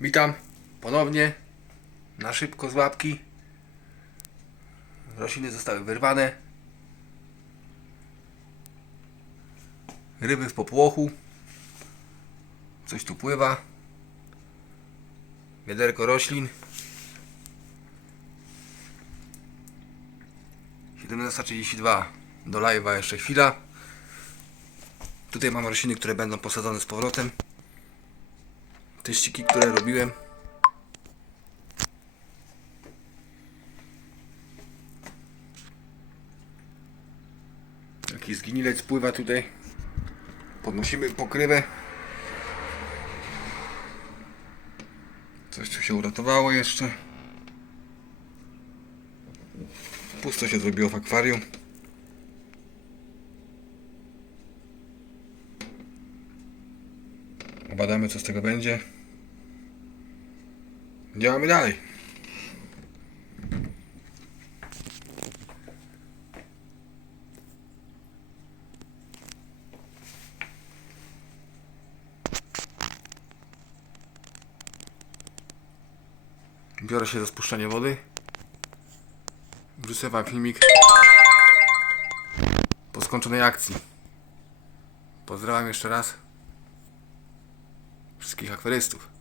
Witam ponownie na szybko z łapki. Rośliny zostały wyrwane. Ryby w popłochu. Coś tu pływa. Wiaderko roślin. 17.32 do live'a jeszcze chwila. Tutaj mam rośliny, które będą posadzone z powrotem. Teściki, które robiłem. Taki zginilec pływa tutaj. Podnosimy pokrywę. Coś tu się uratowało jeszcze. Pusto się zrobiło w akwarium. Badamy co z tego będzie. Działamy dalej. Biorę się za spuszczanie wody. Wrzucę wam filmik po skończonej akcji. Pozdrawiam jeszcze raz wszystkich akwarystów.